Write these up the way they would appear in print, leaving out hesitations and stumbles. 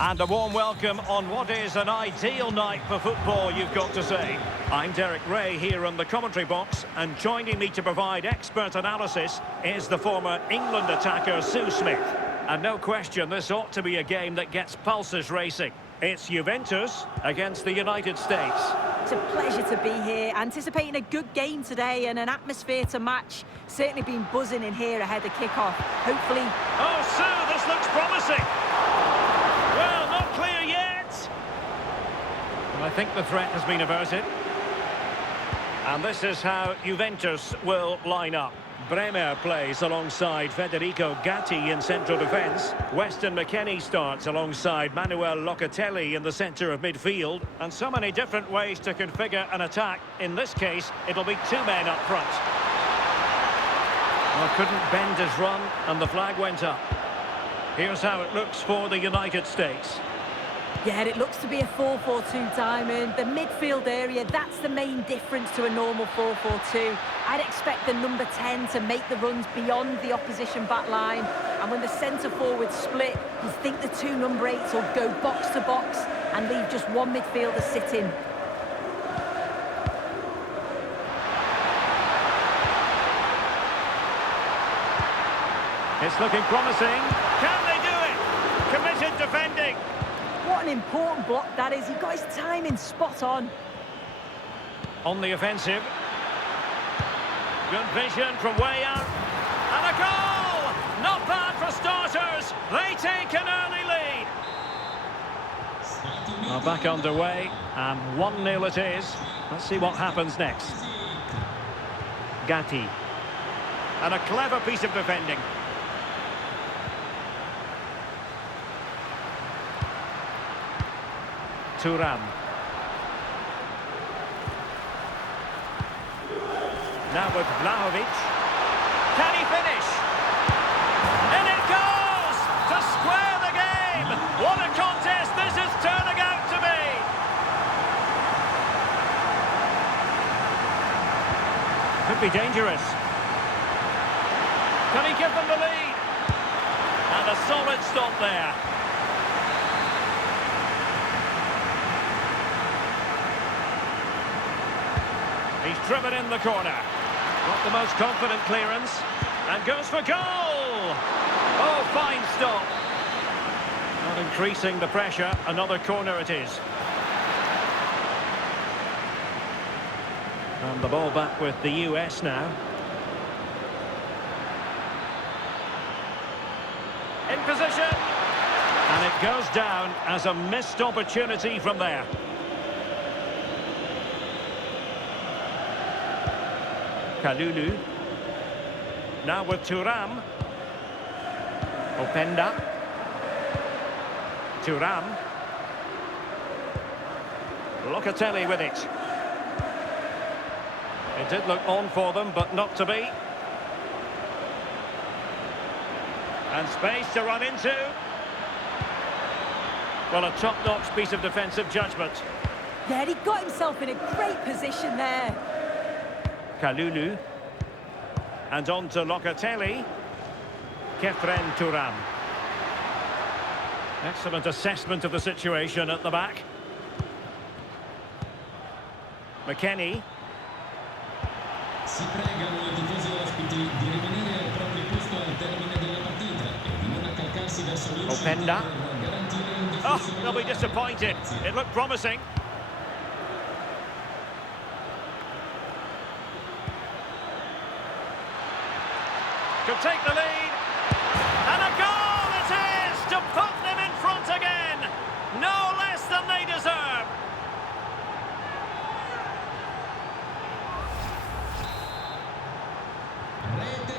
And a warm welcome on what is an ideal night for football, you've got to say. I'm Derek Ray here on the commentary box, and joining me to provide expert analysis is the former England attacker Sue Smith. And no question, this ought to be a game that gets pulses racing. It's Juventus against the United States. It's a pleasure to be here, anticipating a good game today and an atmosphere to match. Certainly been buzzing in here ahead of kick-off. Hopefully... Oh, Sue, this looks promising. Well, not clear yet. And I think the threat has been averted. And this is how Juventus will line up. Bremer plays alongside Federico Gatti in central defence. Weston McKennie starts alongside Manuel Locatelli in the centre of midfield. And so many different ways to configure an attack. In this case, it'll be two men up front. Well, couldn't bend his run, and the flag went up. Here's how it looks for the United States. Yeah, it looks to be a 4-4-2 diamond. The midfield area, that's the main difference to a normal 4-4-2. I'd expect the number 10 to make the runs beyond the opposition back line. And when the centre-forwards split, you think the two number 8s will go box to box and leave just one midfielder sitting. It's looking promising. Can they do it? Committed defending. What an important block that is. He got his timing spot on. On the offensive. Good vision from way out. And a goal! Not bad for starters. They take an early lead. Well, back underway. And 1-0 it is. Let's see what happens next. Gatti. And a clever piece of defending. Thuram. Now with Vlahovic. Can he finish? And it goes to square the game. What a contest this is turning out to be. Could be dangerous. Can he give them the lead? And a solid stop there. He's driven in the corner. Not the most confident clearance. And goes for goal! Oh, fine stop. Not increasing the pressure. Another corner it is. And the ball back with the US now. In position. And it goes down as a missed opportunity from there. Kalulu. Now with Thuram. Openda. Thuram. Locatelli with it. It did look on for them, but not to be. And space to run into. Well, a top-notch piece of defensive judgment. Yeah, he got himself in a great position there. Kalulu. And on to Locatelli. Khéphren Thuram. Excellent assessment of the situation at the back. McKennie. Si pregano i tifosi ospiti di rimanere al proprio posto al termine della partita e di non accalcarsi verso l'uscita Openda. per garantire un Oh, diffuso they'll be disappointed. It looked promising. Could take the lead. And a goal it is to put them in front again. No less than they deserve.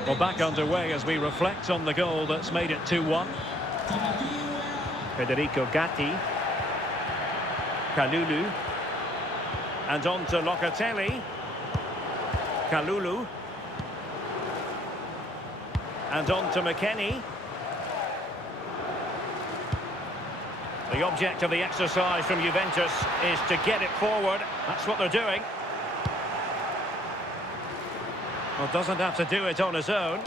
Well, back underway as we reflect on the goal that's made it 2-1. Federico Gatti. Kalulu. And on to Locatelli. Kalulu. And on to McKennie. The object of the exercise from Juventus is to get it forward. That's what they're doing. Well, doesn't have to do it on his own.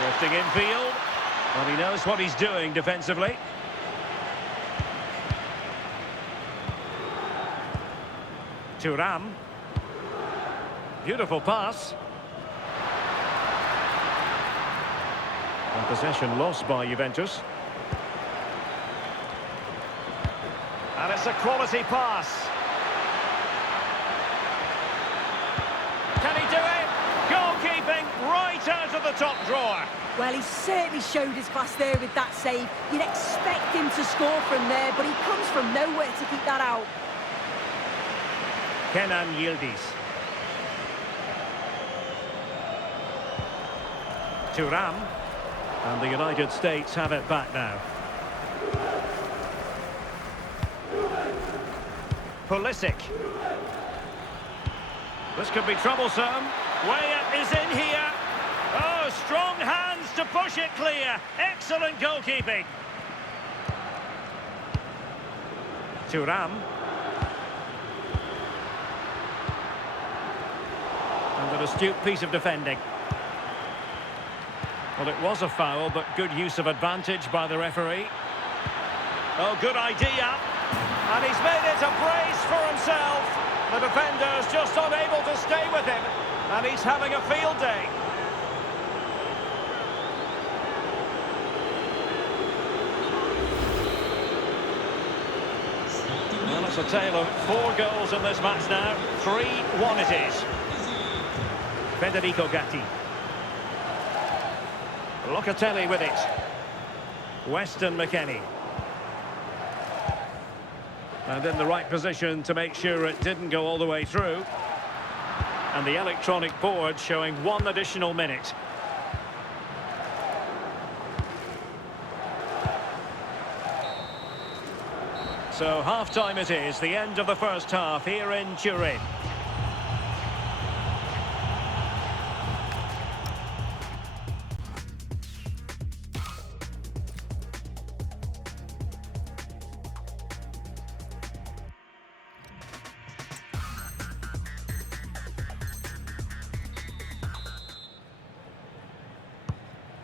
Drifting infield. Well, he knows what he's doing defensively. Thuram. Beautiful pass. And possession lost by Juventus. And it's a quality pass. Can he do it? Goalkeeping right out of the top drawer. Well, he certainly showed his class there with that save. You'd expect him to score from there, but he comes from nowhere to keep that out. Kenan Yildiz. Thuram. And the United States have it back now. Pulisic. This could be troublesome. Weah is in here. Oh, strong hands to push it clear. Excellent goalkeeping. Thuram. And an astute piece of defending. Well, it was a foul, but good use of advantage by the referee. Oh, good idea. And he's made it a brace for himself. The defender's just unable to stay with him. And he's having a field day. Well, it's a tale of 4 goals in this match now. 3-1 it is. Federico Gatti. Locatelli with it. Weston McKennie. And in the right position to make sure it didn't go all the way through. And the electronic board showing 1 additional minute. So half-time it is, the end of the first half here in Turin.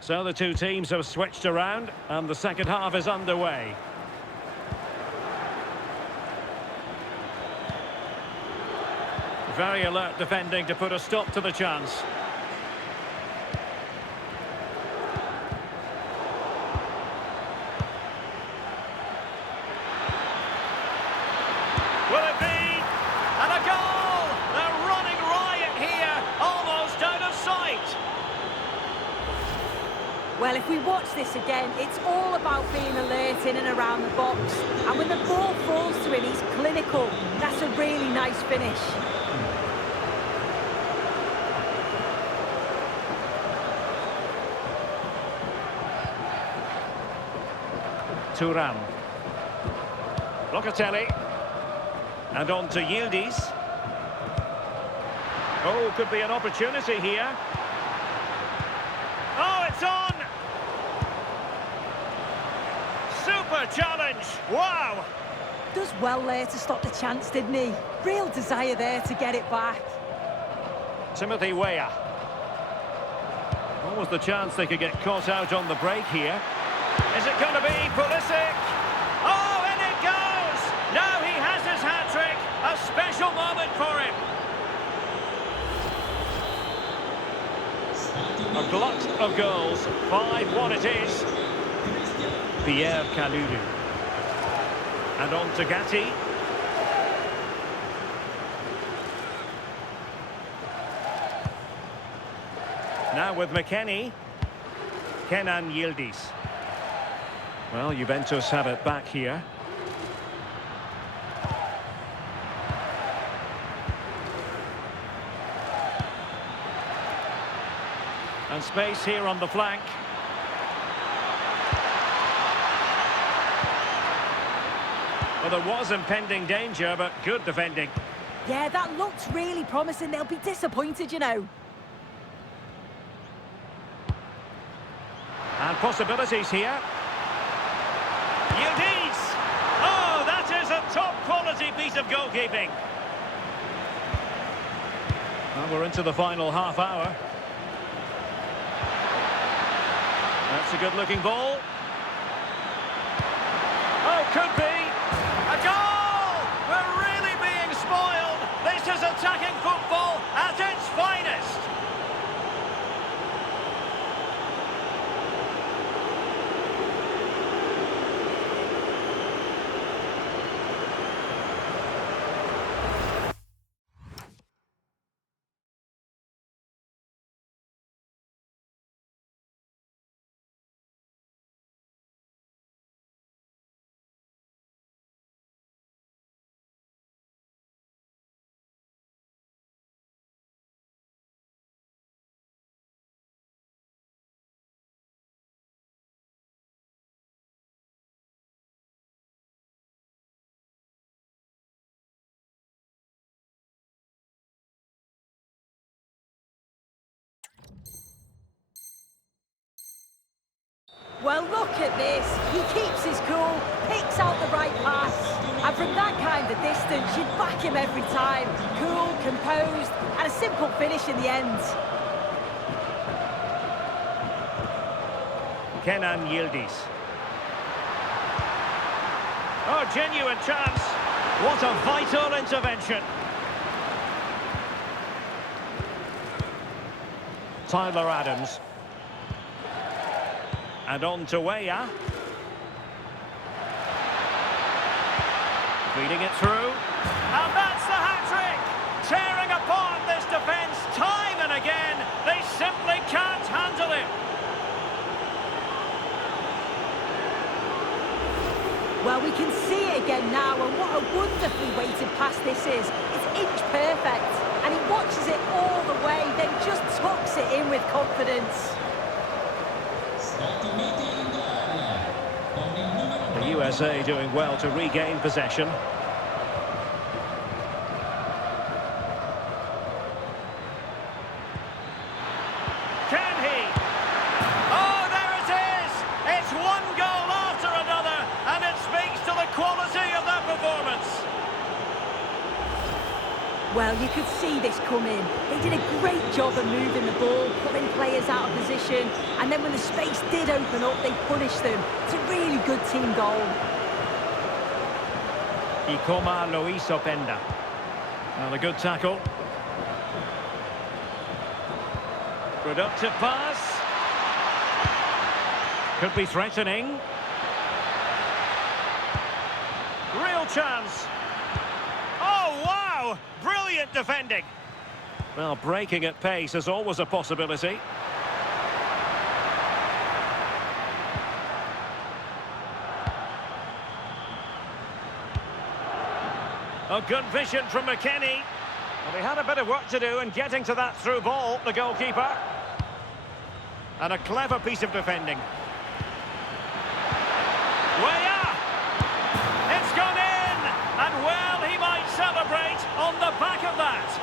So the two teams have switched around and the second half is underway. Very alert defending to put a stop to the chance. Will it be? And a goal! They're running riot here, almost out of sight. Well, if we watch this again, it's all about being alert in and around the box. And when the ball falls to him, he's clinical. That's a really nice finish. Thuram. Locatelli. And on to Yildiz. Oh, could be an opportunity here. Oh, it's on! Super challenge! Wow! Does well there to stop the chance, didn't he? Real desire there to get it back. Timothy Weah. What was the chance they could get caught out on the break here? Is it going to be Pulisic? Oh, and it goes! Now he has his hat-trick. A special moment for him. A glut of goals. 5-1 it is. Pierre Kalulu. And on to Gatti. Now with McKennie. Kenan Yildiz. Well, Juventus have it back here. And space here on the flank. Well, there was impending danger, but good defending. Yeah, that looked really promising. They'll be disappointed, you know. And possibilities here. Yildiz! Oh, that is a top-quality piece of goalkeeping. Well, we're into the final half hour. It's a good-looking ball. Oh, could be. A goal! We're really being spoiled. This is attacking football at its finest. Well, look at this. He keeps his cool, picks out the right pass. And from that kind of distance, you'd back him every time. Cool, composed, and a simple finish in the end. Kenan Yildiz. Oh, genuine chance. What a vital intervention. Tyler Adams. And on to Weah. Feeding it through. And that's the hat-trick! Tearing apart this defence time and again. They simply can't handle him. Well, we can see it again now, and what a wonderfully weighted pass this is. It's inch perfect, and he watches it all the way, then just tucks it in with confidence. The USA doing well to regain possession. Can he? Oh, there it is! It's one goal after another, and it speaks to the quality of that performance. Well, you could see this coming. They did a great job of moving the ball, putting players out of position, and then when the space did open up, they punished them. It's a really good team goal. Ikoma Luis Openda. Another good tackle. Productive pass. Could be threatening. Real chance. Oh, wow! Brilliant defending. Well, breaking at pace is always a possibility. Oh, good vision from McKennie. Well, he had a bit of work to do in getting to that through ball, the goalkeeper. And a clever piece of defending. Weah! It's gone in! And well, he might celebrate on the back of that.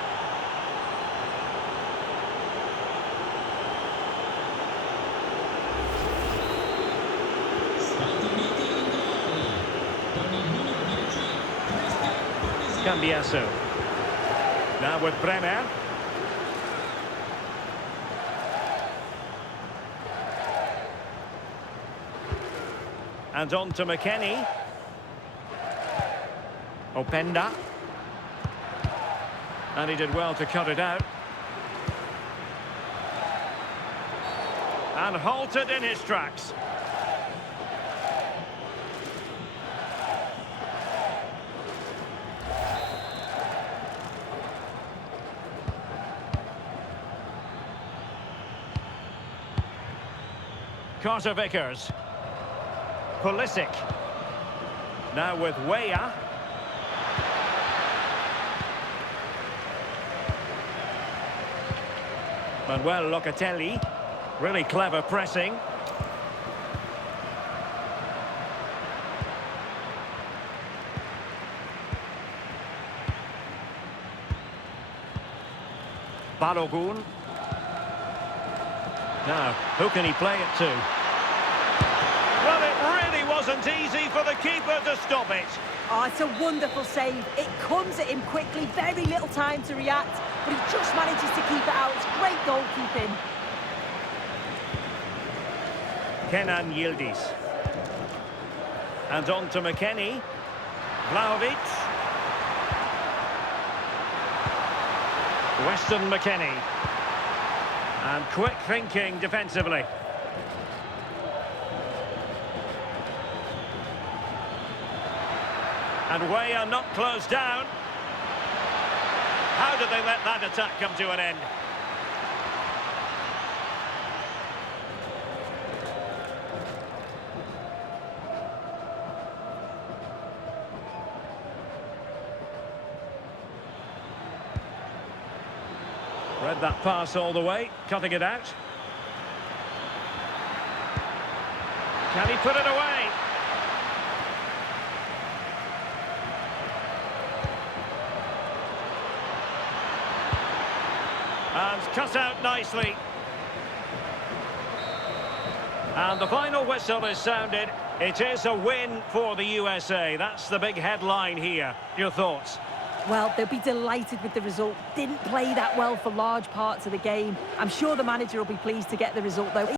Cambiaso. Now with Bremer. And on to McKennie. Openda. And he did well to cut it out. And halted in his tracks. Carter Vickers. Pulisic. Now with Weah. Manuel Locatelli. Really clever pressing. Balogun. Now, who can he play it to? Well, it really wasn't easy for the keeper to stop it. Oh, it's a wonderful save. It comes at him quickly, very little time to react, but he just manages to keep it out. It's great goalkeeping. Kenan Yildiz. And on to McKennie. Vlahovic. Weston McKennie. And quick thinking defensively. And Weah not closed down. How did they let that attack come to an end? Read that pass all the way, cutting it out. Can he put it away? And cut out nicely. And the final whistle is sounded. It is a win for the USA. That's the big headline here. Your thoughts? Well, they'll be delighted with the result. Didn't play that well for large parts of the game. I'm sure the manager will be pleased to get the result, though.